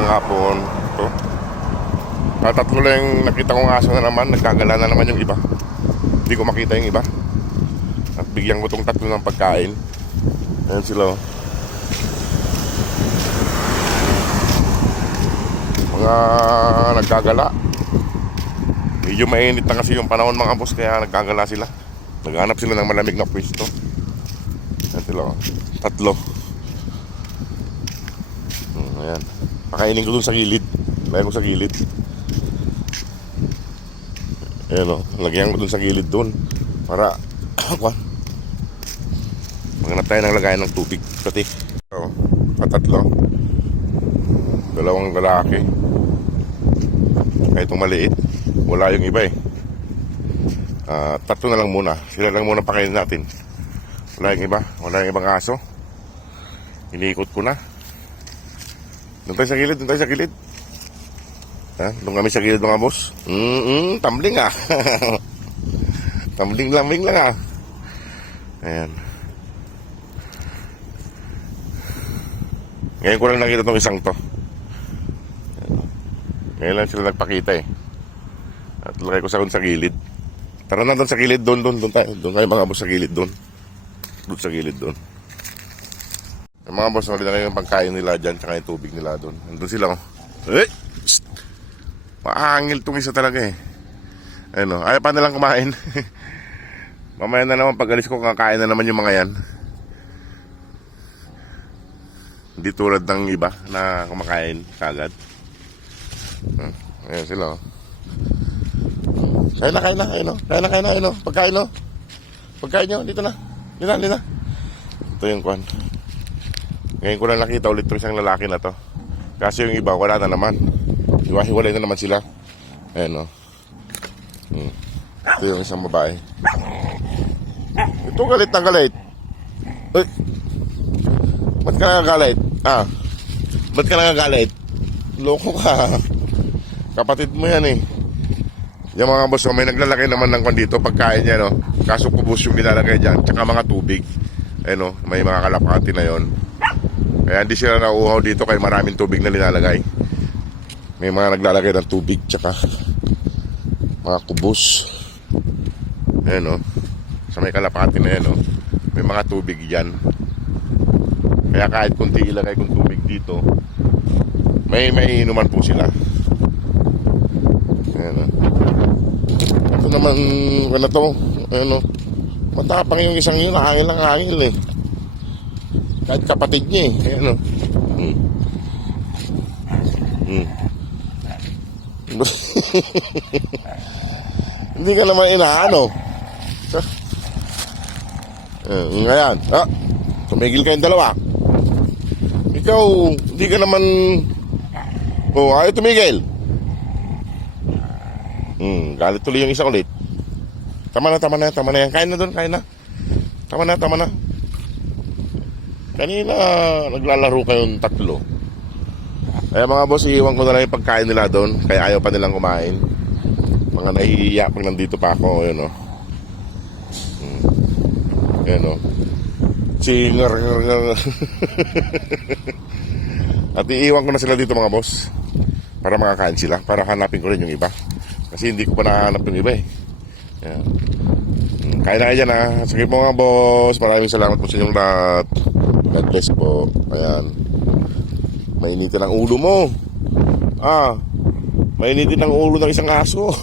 Magandang hapon. Ito. Tatlo lang yung nakita kong aso na naman. Nagkagala na naman yung iba. Hindi ko makita yung iba. At bigyan ko tong tatlo ng pagkain. Ayan sila. Mga nagkagala. Medyo mainit na kasi yung panahon mga boss. Kaya nagkagala sila. Naghanap sila ng malamig na pwesto. Ayan sila. Tatlo. Ayan. Pakainin ko dun sa gilid. Lagyan ko sa gilid. Ayan o. Lagyan ko dun sa gilid dun. Para maghanap tayo ng lagayan ng tubig. Pati o. Patatlo. Dalawang lalaki. Kaya itong maliit. Wala yung iba eh. Tatlo na lang muna. Sila lang muna pakainin natin. Wala yung iba. Wala yung ibang aso. Iniikot ko na. Doon tayo sa gilid, doon tayo sa gilid. Doon kami sa gilid mga boss. Tumbling ah. Tumbling lang ah. Ayan. Ngayon ko lang nakita itong isang to. Ayan. Ngayon lang sila nagpakita eh. At lagay ko sa gilid. Tara na doon sa gilid, doon tayo. Doon tayo mga boss sa gilid, doon. Doon sa gilid, doon. Yung mga boss, wala na kayo yung pagkain nila dyan, tsaka yung tubig nila doon. Nandun sila, oh. Eh! Maangil itong isa talaga eh. Ayun, oh. Ayaw pa nilang kumain. Mamaya na naman, pag alis ko, kakain na naman yung mga yan. Hindi tulad ng iba na kumakain kagad. Ayun sila, oh. Kain na, ayun, oh. Kain na, pagkain, oh. Pagkain nyo, dito na. Dito na. Ito yung kwan. Ngayon ko lang nakita ulit itong isang lalaki na to. Kasi yung iba wala na naman. Hiwa-hiwalay na naman sila. Ayan o. Ito yung isang babae. Ito galit na galit. Uy. Ba't ka nagagalit? Ba't ka nagagalit? Loko ka. Kapatid mo yan eh. Yung mga boss, may naglalagay naman ng kwan dito. Pagkain niya no. Kaso kubos yung nilalagay dyan. Tsaka mga tubig. Ayan o. May mga kalapati na yon. Kaya hindi sila nauuhaw dito kaya maraming tubig na nilalagay. May mga naglalagay ng tubig tsaka mga kubos. Ayan o. Sa may kalapati na yan o. May mga tubig dyan. Kaya kahit kunti ilagay kong tubig dito, may inuman po sila. Ayan o. Ito naman, ano to? Ayan o. Matapang yung isang yun. Hangil eh. Kahit kapatid niya eh. Ayan o. Hindi ka naman inaano. Ngayon. Tumigil kayong dalawa. Ikaw, hindi ka naman... ayaw tumigil. Galit tuloy yung isa ulit. Tama na yan. Kain na doon, kain na. Tama na. Kanina, naglalaro kayong tatlo. Kaya mga boss, iiwan ko na lang yung pagkain nila doon. Kaya ayaw pa nilang kumain. Mga nahihiya pag nandito pa ako. Ayan o. Ayan o. Singar. At iiwan ko na sila dito mga boss. Para makakain sila. Para hanapin ko rin yung iba. Kasi hindi ko pa nahanap yung iba eh. Ayan. Kain na kayo dyan ha. Sige po mga boss. Maraming salamat po sa inyong lahat. God bless po. Ayan. Mainitin ang ulo mo. Mainitin ang ulo ng isang aso.